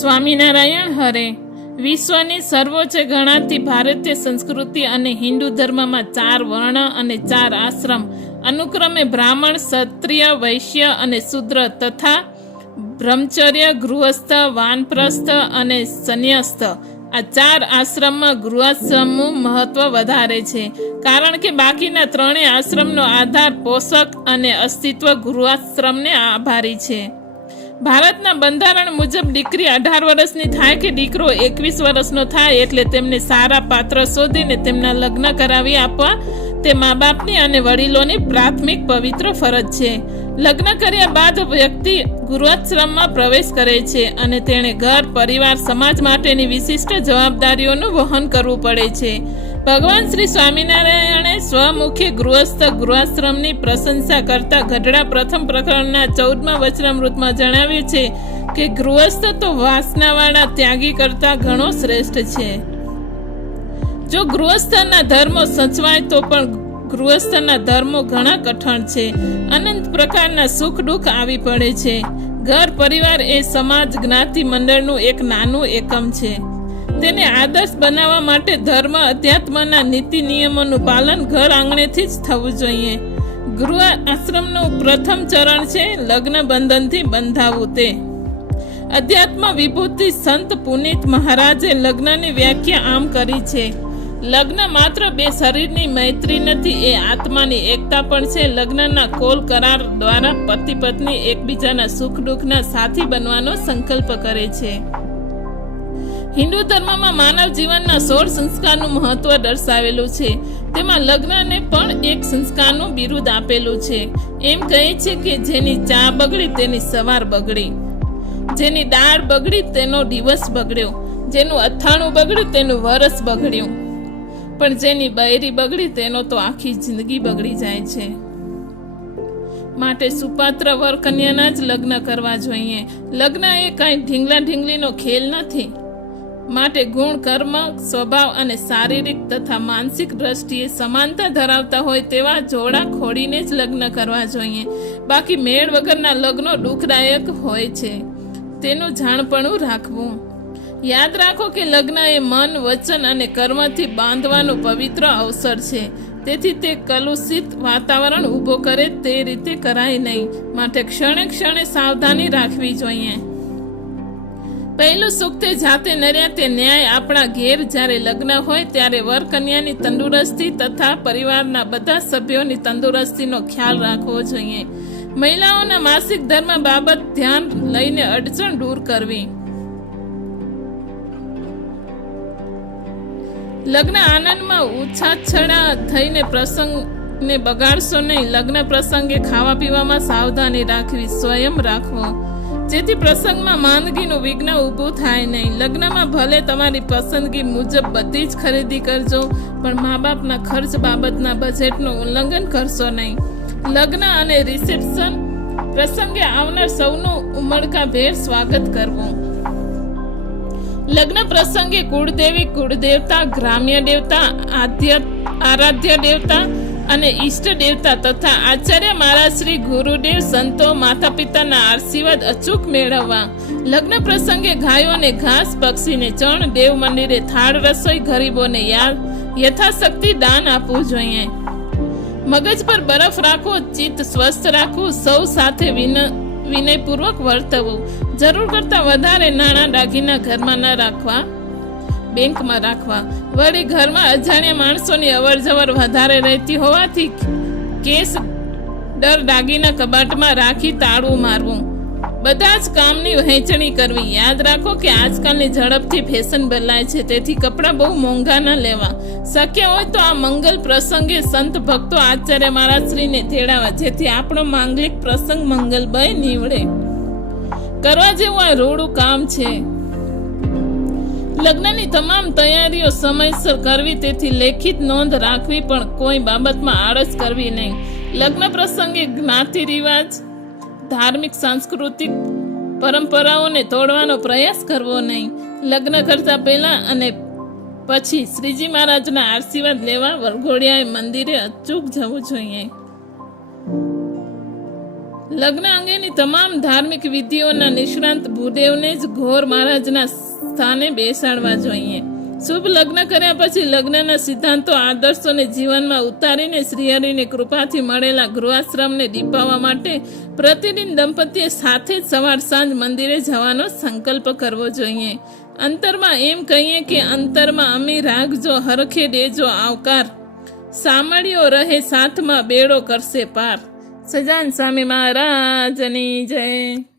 સ્વામિનારાયણ હરે. વિશ્વની સર્વોચ્ચ ગણાતી ભારતીય સંસ્કૃતિ અને હિન્દુ ધર્મમાં ચાર વર્ણ અને ચાર આશ્રમ, અનુક્રમે બ્રાહ્મણ, ક્ષત્રિય, વૈશ્ય અને શુદ્ર તથા બ્રહ્મચર્ય, ગૃહસ્થ, વાનપ્રસ્થ અને સંન્યસ્થ. આ ચાર આશ્રમમાં ગૃહાશ્રમનું મહત્વ વધારે છે, કારણ કે બાકીના ત્રણેય આશ્રમનો આધાર પોષક અને અસ્તિત્વ ગૃહાશ્રમને આભારી છે. ભારતના બંધારણ મુજબ દીકરી અઢાર વર્ષની થાય કે દીકરો એકવીસ વર્ષનો થાય એટલે તેમને સારા પાત્ર શોધીને તેમના લગ્ન કરાવી આપવા તે મા બાપની અને વડીલોની પ્રાથમિક પવિત્ર ફરજ છે. લગ્ન કર્યા બાદ વ્યક્તિ ગૃહાશ્રમમાં પ્રવેશ કરે છે અને તેણે ઘર, પરિવાર, સમાજ માટેની વિશિષ્ટ જવાબદારીઓનું વહન કરવું પડે છે. ભગવાન શ્રી સ્વામિનારાયણે સ્વમુખી ગૃહસ્થ ગૃહાશ્રમની પ્રશંસા કરતા ગઢડા પ્રથમ પ્રકરણના ચૌદમા વચનામૃતમાં જણાવ્યું છે કે ગૃહસ્થ તો વાસનાવાળા ત્યાગી કરતા ઘણો શ્રેષ્ઠ છે. જો ગૃહસ્થના ધર્મો સચવાય તો પણ ગૃહસ્થના ધર્મો ઘણા કઠણ છે. અનંત પ્રકારના સુખ દુઃખ આવી પડે છે. ઘર પરિવાર એ સમાજ જ્ઞાતિ મંડળનું એક નાનું એકમ છે. તેને આદર્શ બનાવવા માટે ધર્મ, અધ્યાત્મના નીતિ નિયમોનું પાલન ઘર આંગણેથી જ થવું જોઈએ. ગૃહ આશ્રમનું પ્રથમ ચરણ છે લગ્ન બંધનથી બંધાવવું તે. અધ્યાત્મ વિભૂતિ સંત પુનિત મહારાજે લગ્નની વ્યાખ્યા આમ કરી છે. લગ્ન માત્ર બે શરીરની મૈત્રી નથી, એ આત્માની એકતા પણ છે. લગ્નના કોલ કરાર દ્વારા પતિ પત્ની એકબીજાના સુખ દુઃખના સાથી બનવાનો સંકલ્પ કરે છે. હિન્દુ ધર્મમાં માનવ જીવનના સોળ સંસ્કારનું મહત્વ દર્શાવેલું છે. તેમાં લગ્નને પણ એક સંસ્કારનું બિરુદ આપેલું છે. એમ કહે છે કે જેની ચા બગડી તેની સવાર બગડી. જેની દાળ બગડી તેનો દિવસ બગડ્યો. જેનું અથાણું બગડ્યું તેનું વરસ બગડ્યું. પણ જેની બૈરી બગડી તેનો તો આખી જિંદગી બગડી જાય છે. માટે સુપાત્ર વર કન્યાના જ લગ્ન કરવા જોઈએ. લગ્ન એ કાંઈ ઢીંગલા ઢીંગલીનો ખેલ નથી. માટે ગુણ, કર્મ, સ્વભાવ અને શારીરિક તથા માનસિક દ્રષ્ટિએ સમાનતા ધરાવતા હોય તેવા જોડા ખોડીને જ લગ્ન કરવા જોઈએ. બાકી મેળ વગરના લગ્નો દુઃખદાયક હોય છે. તેનું જાણપણું રાખવું. યાદ રાખો કે લગ્ન એ મન, વચન અને કર્મથી બાંધવાનો પવિત્ર અવસર છે. તેથી તે કલુષિત વાતાવરણ ઊભો કરે તે રીતે કરાય નહીં. માટે ક્ષણે ક્ષણે સાવધાની રાખવી જોઈએ. પહેલું સુખ તે જાતે નર્યા તે ન્યાય આપણા ઘેર જ્યારે લગ્ન હોય ત્યારે વર કન્યાની તંદુરસ્તી તથા પરિવારના બધા સભ્યોની તંદુરસ્તીનો ખ્યાલ રાખવો જોઈએ. મહિલાઓના માસિક ધર્મ બાબત ધ્યાન લઈને અડચણ દૂર કરવી. લગ્ન આનંદમાં ઉછાછડા થઈને પ્રસંગને બગાડશો નહીં. લગ્ન પ્રસંગે ખાવા પીવામાં સાવધાની રાખવી, સ્વયં રાખવો. જેથી પ્રસંગમાં માંદગીનું વિઘ્ન ઊભું થાય નહીં. લગ્નમાં ભલે તમારી પસંદગી મુજબ બધી જ ખરીદી કરજો, પણ મા બાપના ખર્ચ બાબતના બજેટનું ઉલ્લંઘન કરશો નહીં. લગ્ન અને રિસેપ્શન પ્રસંગે આવનાર સૌનું ઉમળકાભેર સ્વાગત કરવું. લગ્ન પ્રસંગે કુળદેવી, કુળદેવતા, ગ્રામ્ય દેવતા, આધ્યા, આરાધ્ય દેવતા અને ઈષ્ટ દેવતા તથા આચાર્ય મારા શ્રી ગુરુદેવ સંતો માતા પિતાના આશીર્વાદ અચૂક મેળવવા, લગ્ન પ્રસંગે ગાયોને ઘાસ પક્ષીને ચણ, દેવ મંદિરે થાળ રસોઈ ગરીબોને યાદ, યથાશક્તિ દાન આપવું જોઈએ. મગજ પર બરફ રાખવો ચિત્ત સ્વસ્થ રાખવું સૌ સાથે વિન, વિનયપૂર્વક વર્તવું. જરૂર કરતાં વધારે નાણાં દાગીના ઘરમાં ન રાખવા. બેંકમાં રાખવા. વળી ઘરમાં અજાણ્યા માણસોની અવર જવર વધારે રહેતી હોવાથી કેસ ડર દાગીના કબાટમાં રાખી તાળું મારવું. બધા જ કામની વહેંચણી કરવી. યાદ રાખો કે આજકાલની ઝડપથી ફેશન બદલાય છે, તેથી કપડાં બહુ મોંઘા ન લેવા. શક્ય હોય તો આ મંગલ પ્રસંગે સંત ભક્તો આચાર્ય મહારાજશ્રીને તેડાવા, જેથી આપણો માંગલિક પ્રસંગ મંગલમય નીવડે. કરવા જેવું આ રોડું કામ છે. લગ્નની તમામ તૈયારીઓ સમયસર કરવી, તેથી લેખિત નોંધ રાખવી પણ કોઈ બાબતમાં આળસ કરવી નહીં. લગ્ન પ્રસંગે જ્ઞાતિ રિવાજ, ધાર્મિક, સાંસ્કૃતિક પરંપરાઓને તોડવાનો પ્રયાસ કરવો નહીં. લગ્ન કરતા પહેલા અને પછી શ્રીજી મહારાજના આશીર્વાદ લેવા વરઘોડિયાએ મંદિરે અચૂક જવું જોઈએ. લગ્ન અંગેની તમામ ધાર્મિક વિધિઓના નિષ્ણાંત ભૂદેવને જ ઘોર મહારાજના સ્થાને બેસાડવા જોઈએ. શુભ લગ્ન કર્યા પછી લગ્નના સિદ્ધાંતો આદર્શોને જીવનમાં ઉતારીને શ્રીહરિની કૃપાથી મળેલા ગૃહાશ્રમને દીપાવવા માટે પ્રતિદિન દંપતીએ સાથે જ સવાર સાંજ મંદિરે જવાનો સંકલ્પ કરવો જોઈએ. અંતરમાં એમ કહીએ કે અંતરમાં અમી રાખજો હરખે દેજો આવકાર સામળ્યો રહે, સાથમાં બેડો કરશે પાર. સજાન સ્વામી મહારાજની જય.